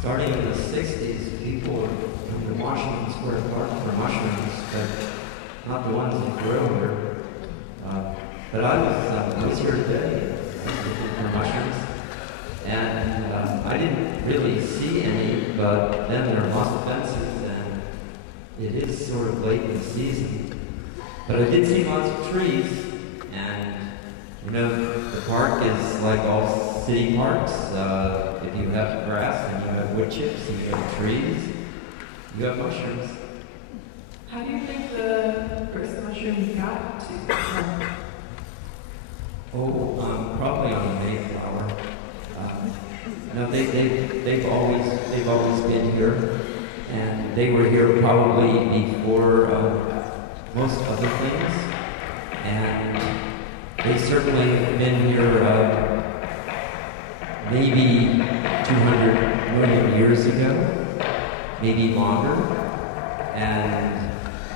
Starting in the 60s, people were coming to Washington Square Park for mushrooms, but not the ones that grow here. But I was here today looking for mushrooms, and I didn't really see any, but then there are lots of fences, and it is sort of late in the season. But I did see lots of trees, and you know, the park is like all city parks. If you have grass and you have wood chips and you have trees, you have mushrooms. How do you think the first mushroom got to? Probably on the Mayflower. No, they've always been here, and they were here probably before most other things, and they certainly have been here maybe 200 million years ago, maybe longer, and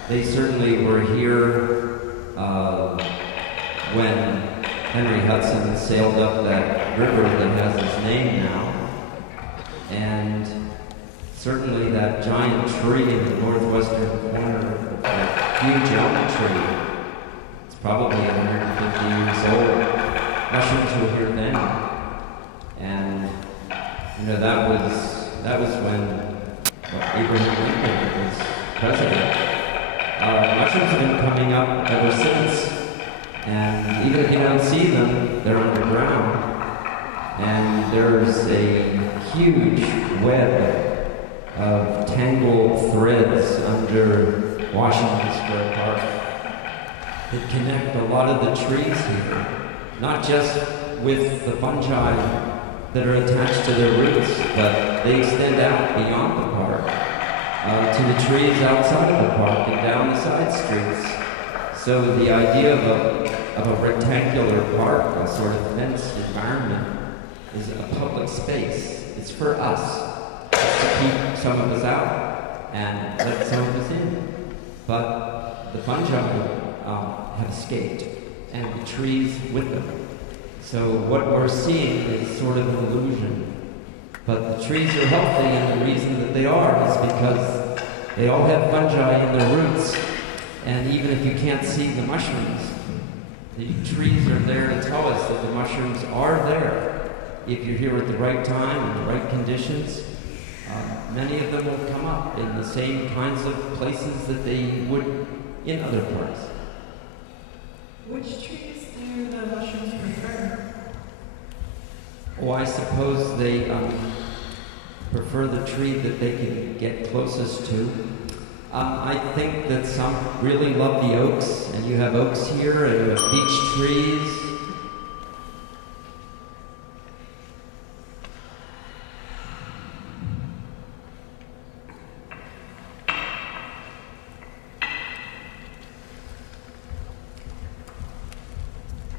they certainly were here when Henry Hudson sailed up that river that has his name now, and certainly that giant tree in the northwestern corner, that huge elm tree, it's probably 150 years old. Mushrooms were here then, and you know that was when Abraham Lincoln was president. Mushrooms have been coming up ever since. And even if you don't see them, they're underground. And there's a huge web of tangled threads under Washington Square Park that connect a lot of the trees here, not just with the fungi that are attached to their roots, but they extend out beyond the park to the trees outside of the park and down the side streets. So the idea of a rectangular park, a sort of fenced environment, is a public space. It's for us. It's to keep some of us out and let some of us in. But the fungi have escaped, and the trees with them. So what we're seeing is sort of an illusion. But the trees are healthy, and the reason that they are is because they all have fungi in their roots. And even if you can't see the mushrooms, the trees are there to tell us that the mushrooms are there. If you're here at the right time and the right conditions, many of them will come up in the same kinds of places that they would in other parks. Which trees do the mushrooms prefer? Oh, I suppose they prefer the tree that they can get closest to. I think that some really love the oaks, and you have oaks here, and you have beech trees.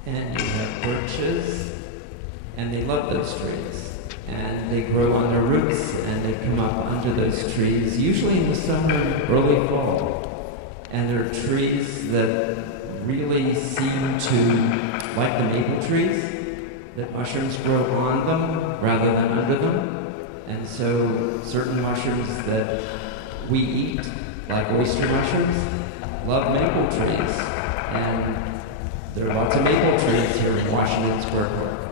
And you have birches, and they love those trees. And they grow on their roots, and they come up under those trees, usually in the summer and early fall. And there are trees that really seem to like the maple trees, that mushrooms grow on them rather than under them. And so certain mushrooms that we eat, like oyster mushrooms, love maple trees. And there are lots of maple trees here in Washington Square Park.